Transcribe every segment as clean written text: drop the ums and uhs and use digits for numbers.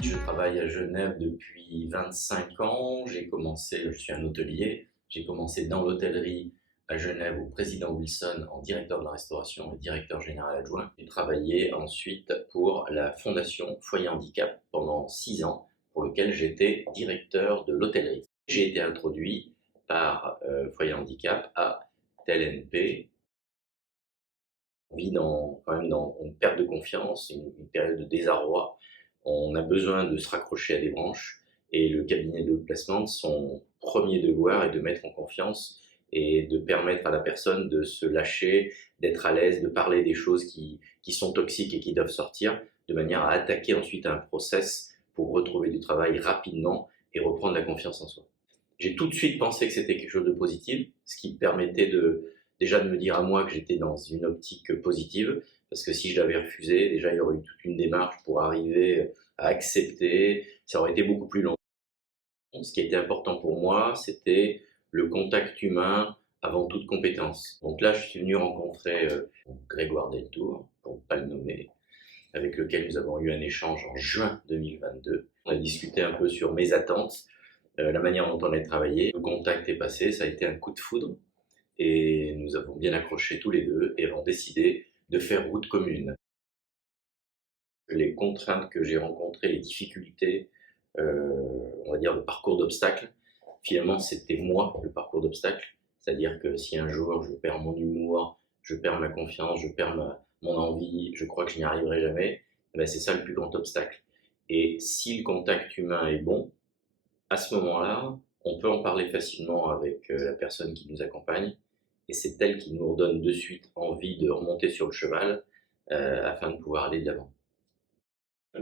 Je travaille à Genève depuis 25 ans. Je suis un hôtelier. J'ai commencé dans l'hôtellerie à Genève au président Wilson en directeur de la restauration et directeur général adjoint. J'ai travaillé ensuite pour la fondation Foyer Handicap pendant 6 ans, pour lequel j'étais directeur de l'hôtellerie. J'ai été introduit par Foyer Handicap à TLNP. On vit quand même dans une perte de confiance, une période de désarroi. On a besoin de se raccrocher à des branches et le cabinet de placement, son premier devoir est de mettre en confiance et de permettre à la personne de se lâcher, d'être à l'aise, de parler des choses qui sont toxiques et qui doivent sortir, de manière à attaquer ensuite un process pour retrouver du travail rapidement et reprendre la confiance en soi. J'ai tout de suite pensé que c'était quelque chose de positif, ce qui permettait déjà de me dire à moi que j'étais dans une optique positive, parce que si je l'avais refusé, déjà il y aurait eu toute une démarche pour arriver à accepter, ça aurait été beaucoup plus long. Ce qui était important pour moi, c'était le contact humain avant toute compétence. Donc là, je suis venu rencontrer Grégoire Deltour, pour ne pas le nommer, avec lequel nous avons eu un échange en juin 2022. On a discuté un peu sur mes attentes, la manière dont on a travaillé. Le contact est passé, ça a été un coup de foudre et nous avons bien accroché tous les deux et avons décidé de faire route commune. Les contraintes que j'ai rencontrées, les difficultés, on va dire le parcours d'obstacles, finalement c'était moi le parcours d'obstacles, c'est-à-dire que si un jour je perds mon humour, je perds ma confiance, je perds mon envie, je crois que je n'y arriverai jamais, eh ben c'est ça le plus grand obstacle. Et si le contact humain est bon, à ce moment-là, on peut en parler facilement avec la personne qui nous accompagne et c'est elle qui nous redonne de suite envie de remonter sur le cheval afin de pouvoir aller de l'avant.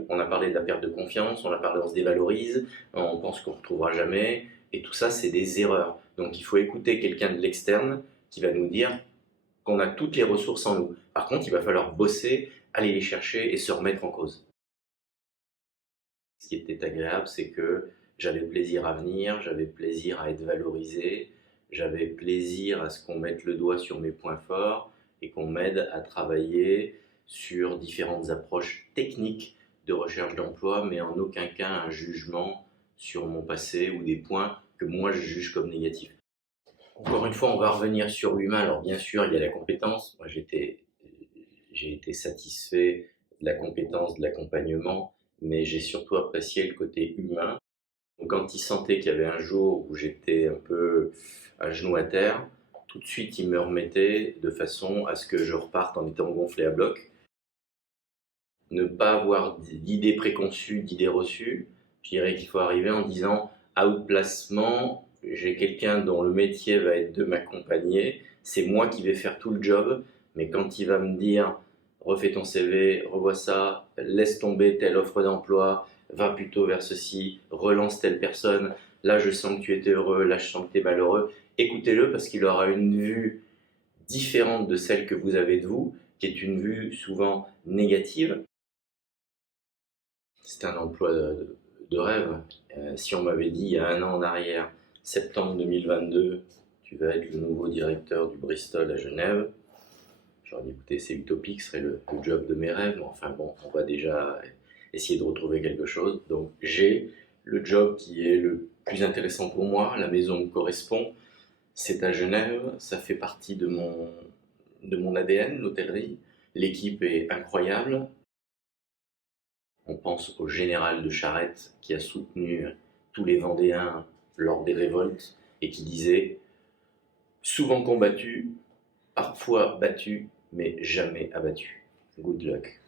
On a parlé de la perte de confiance, on a parlé on se dévalorise, on pense qu'on ne retrouvera jamais, et tout ça, c'est des erreurs. Donc il faut écouter quelqu'un de l'externe qui va nous dire qu'on a toutes les ressources en nous. Par contre, il va falloir bosser, aller les chercher et se remettre en cause. Ce qui était agréable, c'est que j'avais plaisir à venir, j'avais plaisir à être valorisé, j'avais plaisir à ce qu'on mette le doigt sur mes points forts et qu'on m'aide à travailler sur différentes approches techniques de recherche d'emploi, mais en aucun cas un jugement sur mon passé ou des points que moi je juge comme négatifs. Encore une fois, on va revenir sur l'humain. Alors bien sûr, il y a la compétence. Moi, j'ai été satisfait de la compétence, de l'accompagnement, mais j'ai surtout apprécié le côté humain. Donc, quand il sentait qu'il y avait un jour où j'étais un peu à genoux à terre, tout de suite il me remettait de façon à ce que je reparte en étant gonflé à bloc. Ne pas avoir d'idées préconçues, d'idées reçues. Je dirais qu'il faut arriver en disant outplacement, j'ai quelqu'un dont le métier va être de m'accompagner, c'est moi qui vais faire tout le job, mais quand il va me dire refais ton CV, revois ça, laisse tomber telle offre d'emploi, va plutôt vers ceci, relance telle personne, là je sens que tu étais heureux, là je sens que tu es malheureux, écoutez-le parce qu'il aura une vue différente de celle que vous avez de vous, qui est une vue souvent négative. C'est un emploi de rêve. Si on m'avait dit il y a un an en arrière, septembre 2022, tu vas être le nouveau directeur du Bristol à Genève, j'aurais dit écoutez, c'est utopique, ce serait le job de mes rêves, mais enfin bon, on va déjà essayer de retrouver quelque chose. Donc j'ai le job qui est le plus intéressant pour moi, la maison me correspond, c'est à Genève, ça fait partie de mon ADN, l'hôtellerie. L'équipe est incroyable. On pense au général de Charette qui a soutenu tous les Vendéens lors des révoltes et qui disait souvent combattu, parfois battu, mais jamais abattu. Good luck.